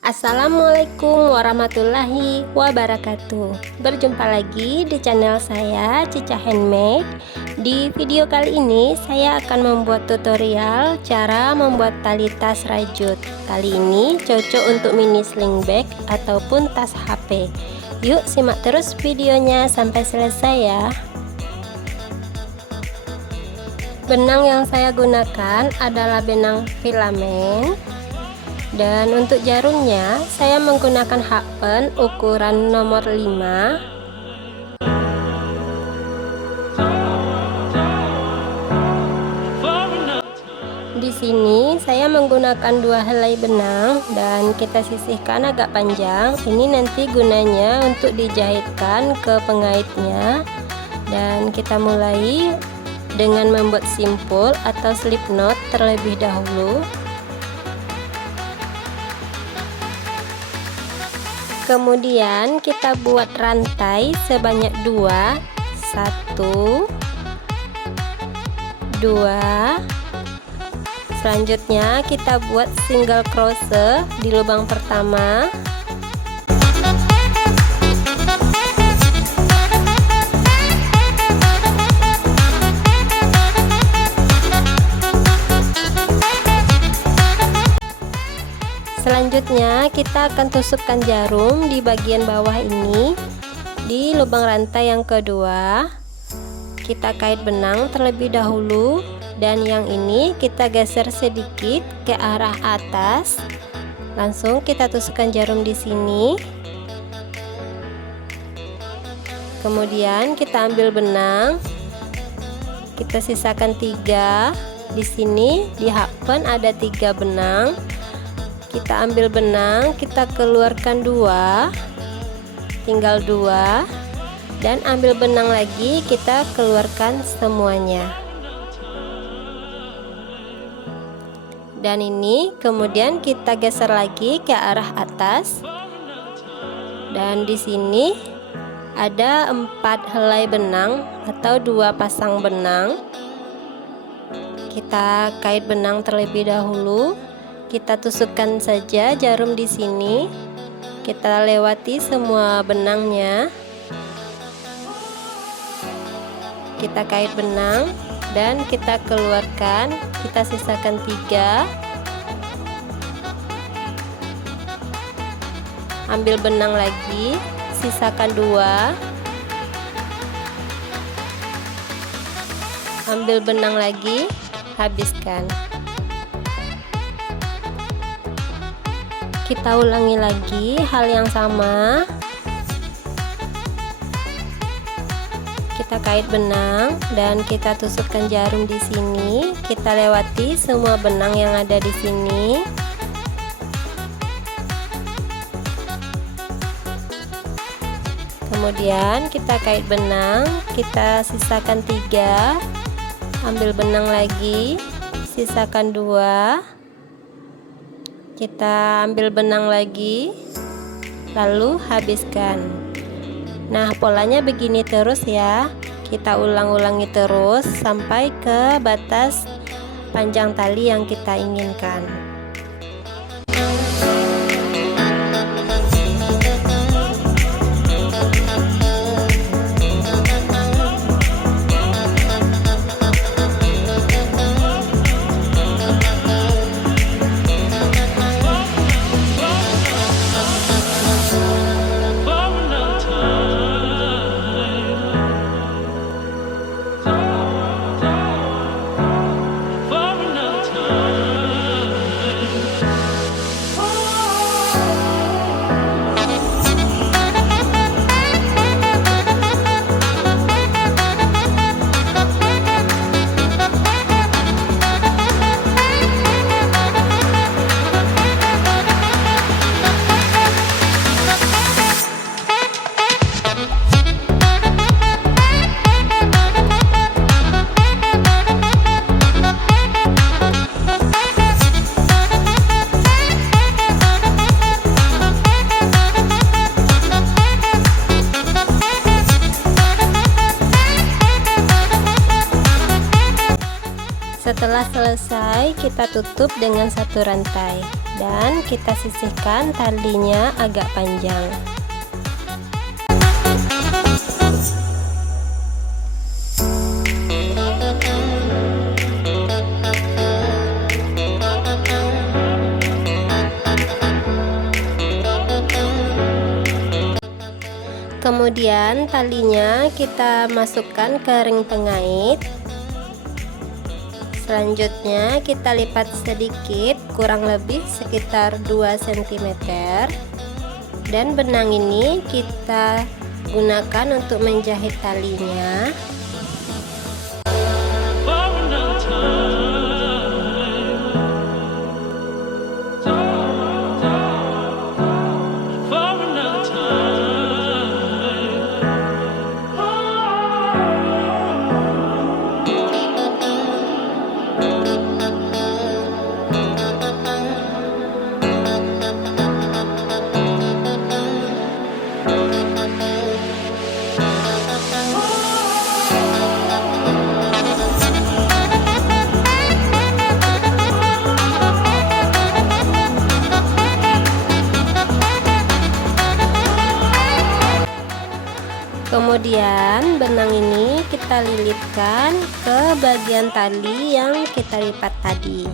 Assalamualaikum warahmatullahi wabarakatuh. Berjumpa lagi di channel saya, Cica Handmade. Di video kali ini saya akan membuat tutorial cara membuat tali tas rajut. Kali ini cocok untuk mini sling bag ataupun tas HP. Yuk simak terus videonya sampai selesai ya. Benang yang saya gunakan adalah benang filamen. Dan untuk jarumnya saya menggunakan hakpen ukuran nomor 5. Di sini saya menggunakan 2 helai benang dan kita sisihkan agak panjang. Ini nanti gunanya untuk dijahitkan ke pengaitnya. Dan kita mulai dengan membuat simpul atau slip knot terlebih dahulu. Kemudian kita buat rantai sebanyak 2, 1, 2. Selanjutnya kita buat single crochet di lubang pertama. Selanjutnya kita akan tusukkan jarum di bagian bawah ini di lubang rantai yang kedua. Kita kait benang terlebih dahulu dan yang ini kita geser sedikit ke arah atas. Langsung kita tusukkan jarum di sini. Kemudian kita ambil benang. Kita sisakan 3. Di sini di hakpen ada 3 benang. Kita ambil benang, kita keluarkan 2, tinggal 2, dan ambil benang lagi, kita keluarkan semuanya. Dan ini kemudian kita geser lagi ke arah atas. Dan di sini ada 4 helai benang atau 2 pasang benang. Kita kait benang terlebih dahulu. Kita tusukkan saja jarum di sini. Kita lewati semua benangnya. Kita kait benang dan kita keluarkan. Kita sisakan 3. Ambil benang lagi, sisakan 2. Ambil benang lagi, habiskan. Kita ulangi lagi hal yang sama. Kita kait benang dan kita tusukkan jarum di sini. Kita lewati semua benang yang ada di sini. Kemudian kita kait benang, kita sisakan 3. Ambil benang lagi, sisakan 2. Kita ambil benang lagi, lalu habiskan. Nah, polanya begini terus ya. Kita ulang-ulangi terus sampai ke batas panjang tali yang kita inginkan. Setelah selesai, kita tutup dengan satu rantai. dan kita sisihkan talinya agak panjang. Kemudian talinya kita masukkan ke ring pengait. Selanjutnya kita lipat sedikit, kurang lebih sekitar 2 cm. Dan benang ini kita gunakan untuk menjahit talinya. Kemudian benang ini kita lilitkan ke bagian tali yang kita lipat tadi.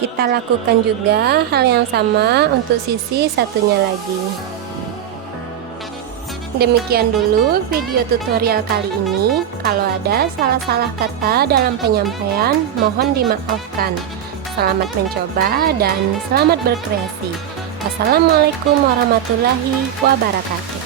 Kita lakukan juga hal yang sama untuk sisi satunya lagi. Demikian dulu video tutorial kali ini. Kalau ada salah-salah kata dalam penyampaian, mohon dimaafkan. Selamat mencoba dan selamat berkreasi. Wassalamualaikum warahmatullahi wabarakatuh.